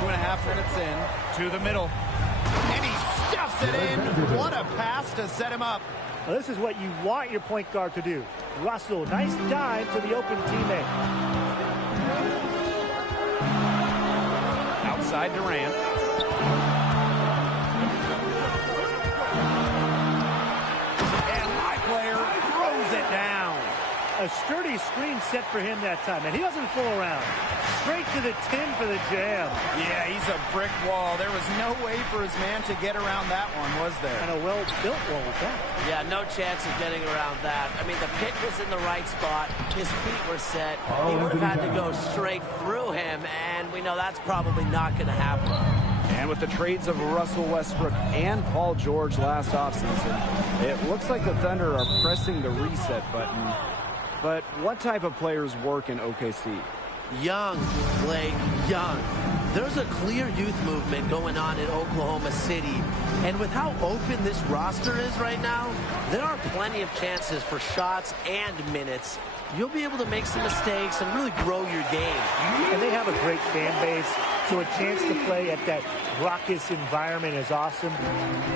2.5 minutes in. To the middle. And he stuffs it in. What a pass to set him up. Well, this is what you want your point guard to do. Russell, nice dive to the open teammate. Outside Durant. And my player throws it down. A sturdy screen set for him that time, and he doesn't fool around. Straight to the tin for the jam. Yeah, he's a brick wall. There was no way for his man to get around that one, was there? And a well-built wall with that. Yeah, no chance of getting around that. I mean, the pick was in the right spot. His feet were set. He would have had to go straight through him, and we know that's probably not going to happen. And with the trades of Russell Westbrook and Paul George last offseason, it looks like the Thunder are pressing the reset button. But what type of players work in OKC? Young, Blake, young. There's a clear youth movement going on in Oklahoma City. And with how open this roster is right now, there are plenty of chances for shots and minutes. You'll be able to make some mistakes and really grow your game. And they have a great fan base, so a chance to play at that raucous environment is awesome.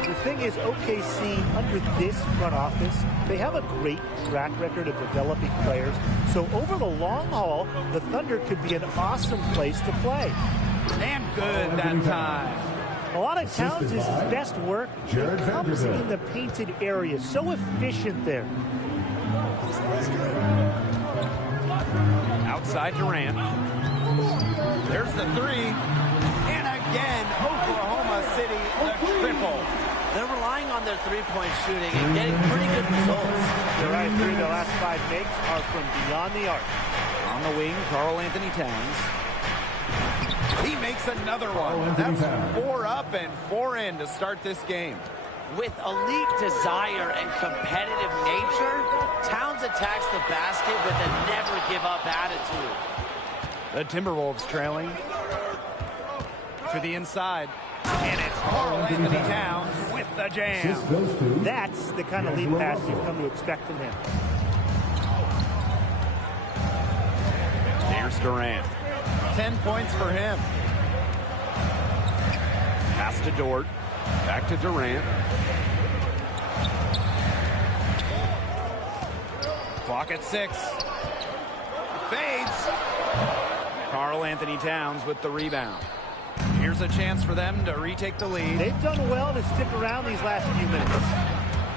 The thing is, OKC, under this front office, they have a great track record of developing players. So over the long haul, the Thunder could be an awesome place to play. And good that time. A lot of Towns' best work comes in the painted area. So efficient there. Outside Durant. There's the three. And again, Oklahoma City, the triple. They're relying on their three-point shooting and getting pretty good results. You're right, 3 of the last 5 makes are from beyond the arc. On the wing, Karl-Anthony Towns. He makes another one. That's 4 up and 4 in to start this game. With elite desire and competitive nature, Towns attacks the basket with a never-give-up attitude. The Timberwolves trailing. To the inside. And it's Karl-Anthony Towns with the jam. That's the kind of lead pass you've come to expect from him. Here's Durant. 10 points for him. Pass to Dort. Back to Durant. Clock at 6. Fades. Karl-Anthony Towns with the rebound. Here's a chance for them to retake the lead. They've done well to stick around these last few minutes.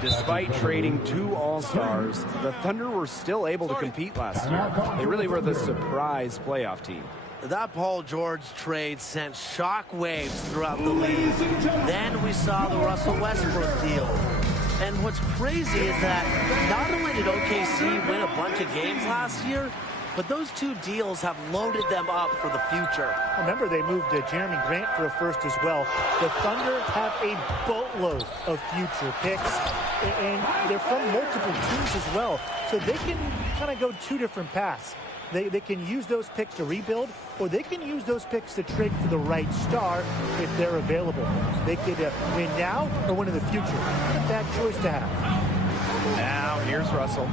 Despite trading 2 All-Stars, the Thunder were still able to compete last year. They really were the surprise playoff team. That Paul George trade sent shock waves throughout the league. Then we saw the Russell Westbrook deal. And what's crazy is that not only did OKC win a bunch of games last year, but those 2 deals have loaded them up for the future. Remember, they moved Jeremy Grant for a first as well. The Thunder have a boatload of future picks, and they're from multiple teams as well. So they can kind of go 2 different paths. They can use those picks to rebuild, or they can use those picks to trade for the right star if they're available. They could win now or win in the future. Not a bad choice to have. Now here's Russell.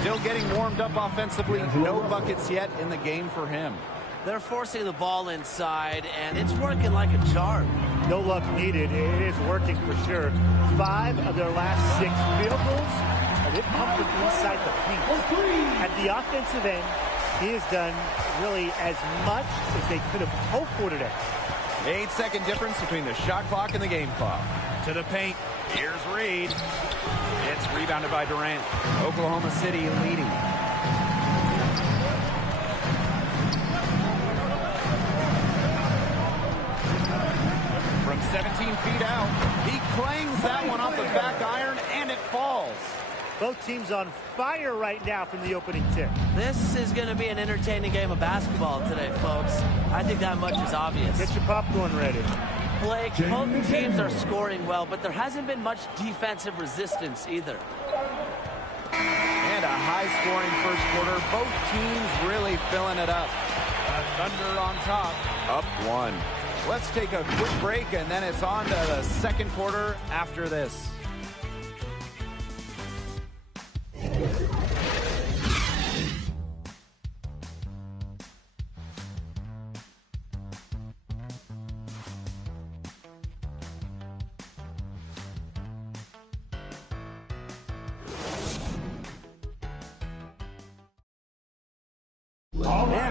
Still getting warmed up offensively. No buckets yet in the game for him. They're forcing the ball inside, and it's working like a charm. No luck needed. It is working for sure. 5 of their last 6 field goals, and they've come from inside the paint. At the offensive end, he has done really as much as they could have hoped for today. 8-second difference between the shot clock and the game clock. To the paint. Here's Reed. It's rebounded by Durant. Oklahoma City leading. From 17 feet out, he clangs that one off the back iron, and it falls. Both teams on fire right now from the opening tip. This is going to be an entertaining game of basketball today, folks. I think that much is obvious. Get your popcorn ready. Blake, both teams are scoring well, but there hasn't been much defensive resistance either. And a high-scoring first quarter. Both teams really filling it up. Thunder on top, up 1. Let's take a quick break, and then it's on to the second quarter after this.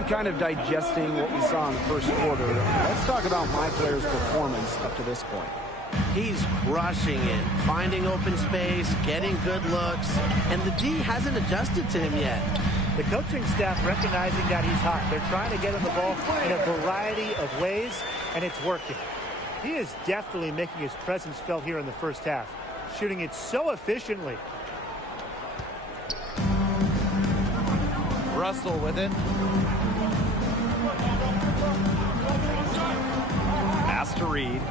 I'm kind of digesting what we saw in the first quarter. Let's talk about my player's performance up to this point. He's crushing it, finding open space, getting good looks, and the D hasn't adjusted to him yet. The coaching staff recognizing that he's hot. They're trying to get him the ball in a variety of ways, and it's working. He is definitely making his presence felt here in the first half, shooting it so efficiently. Russell with it. Pass to Reed.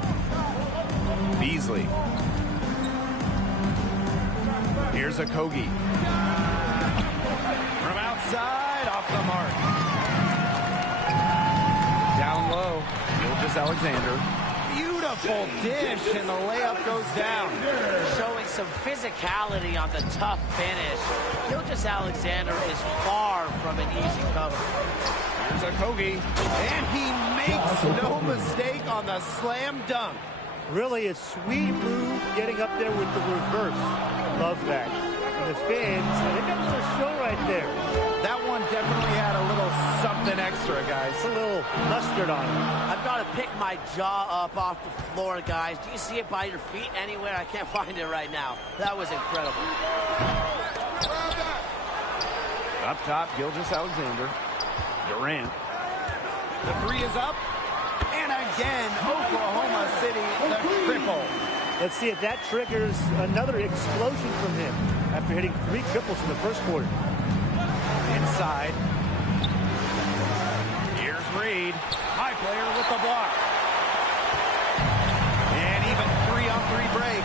Beasley. Here's a Kogi. From outside, off the mark. Down low, Alexander. Beautiful dish, and the layup goes down. Showing some physicality on the tough finish. Alexander is far from an easy cover. Here's a Kogi, and he makes no mistake on the slam dunk. Really a sweet move getting up there with the reverse. Love that. And the fans, they got a little show right there. That one definitely had a little something extra, guys. A little mustard on it. I've got to pick my jaw up off the floor, guys. Do you see it by your feet anywhere? I can't find it right now. That was incredible. Up top, Alexander. Durant. The three is up. And again, Oklahoma City, the triple. Let's see if that triggers another explosion from him after hitting 3 triples in the first quarter. Inside. Here's Reed. High player with the block. And even 3-on-3 break.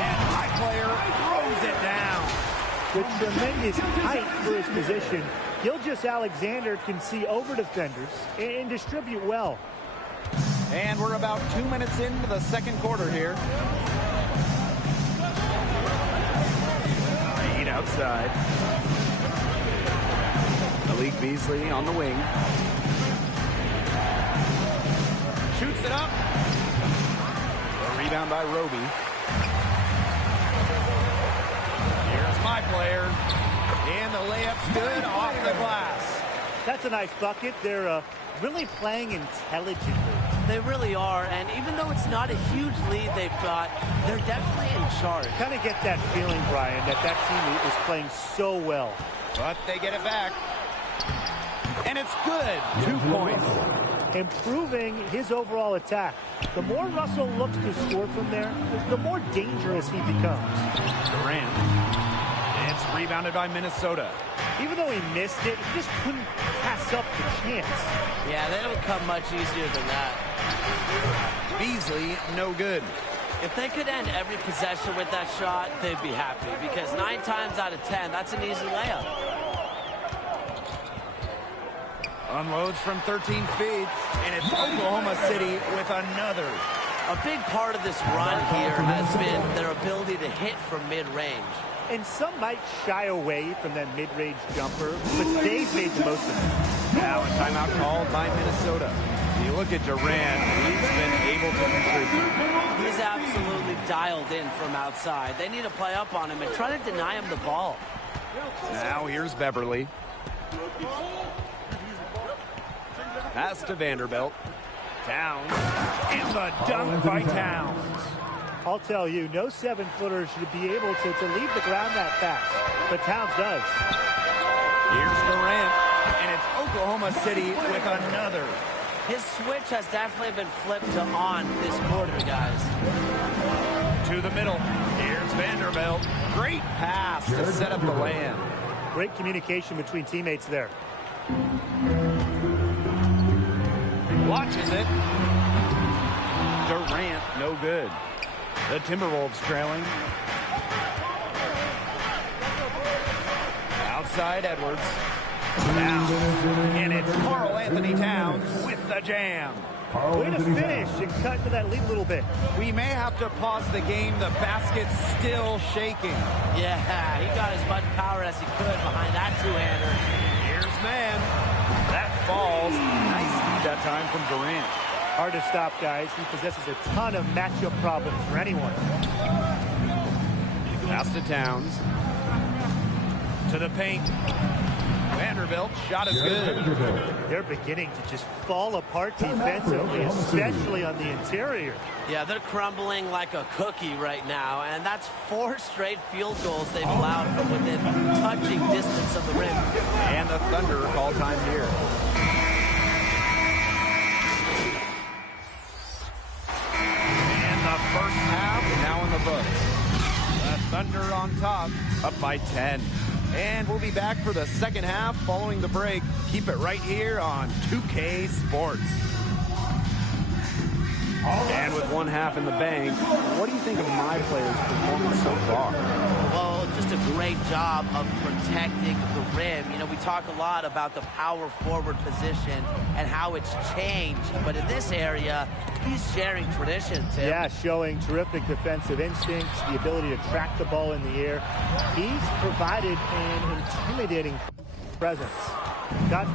And high player throws it down. With tremendous height for his position, Alexander can see over defenders and distribute well. And we're about 2 minutes into the second quarter here. Reed outside. Malik Beasley on the wing. Shoots it up. A rebound by Roby. Here's my player. And the layup's good off the glass. That's a nice bucket. They're really playing intelligently. They really are, and even though it's not a huge lead they've got, they're definitely in charge. Kind of get that feeling, Brian, that team is playing so well. But they get it back. And it's good. 2 points. Improving his overall attack. The more Russell looks to score from there, the more dangerous he becomes. Durant. It's rebounded by Minnesota. Even though he missed it, he just couldn't pass up the chance. Yeah, they don't come much easier than that. Beasley, no good. If they could end every possession with that shot, they'd be happy, because 9 times out of 10, that's an easy layup. Unloads from 13 feet, and it's Oklahoma City with another. A big part of this run here has been their ability to hit from mid-range. And some might shy away from that mid-range jumper, but they've made the most of it. Now a timeout called by Minnesota. You look at Durant, he's been able to contribute. He's absolutely dialed in from outside. They need to play up on him and try to deny him the ball. Now here's Beverly. Pass to Vanderbilt. Towns. And the dunk by Towns. I'll tell you, no 7-footer should be able to leave the ground that fast. But Towns does. Here's Durant. And it's Oklahoma City with another. His switch has definitely been flipped to on this quarter, guys. To the middle. Here's Vanderbilt. Great pass to set up the land. Great communication between teammates there. Watches it. Durant, no good. The Timberwolves trailing. Outside Edwards. Down. And it's Karl Anthony Towns with the jam. Way to finish and cut into that lead a little bit. We may have to pause the game. The basket's still shaking. Yeah, he got as much power as he could behind that two-hander. Here's man. That falls. Nice feed that time from Durant. Hard to stop, guys. He possesses a ton of matchup problems for anyone. Pass to Towns. To the paint. Vanderbilt, shot is good. They're beginning to just fall apart defensively, especially on the interior. Yeah, they're crumbling like a cookie right now, and that's 4 straight field goals they've allowed from within touching distance of the rim. And the Thunder call time here. And the first half now in the books. The Thunder on top, up by 10. And we'll be back for the second half following the break. Keep it right here on 2K Sports. And with one half in the bank, what do you think of my players' performance so far? Well, just a great job of protecting the rim. You know, we talk a lot about the power forward position and how it's changed. But in this area, he's sharing tradition, Tim. Yeah, showing terrific defensive instincts, the ability to track the ball in the air. He's provided an intimidating presence. Got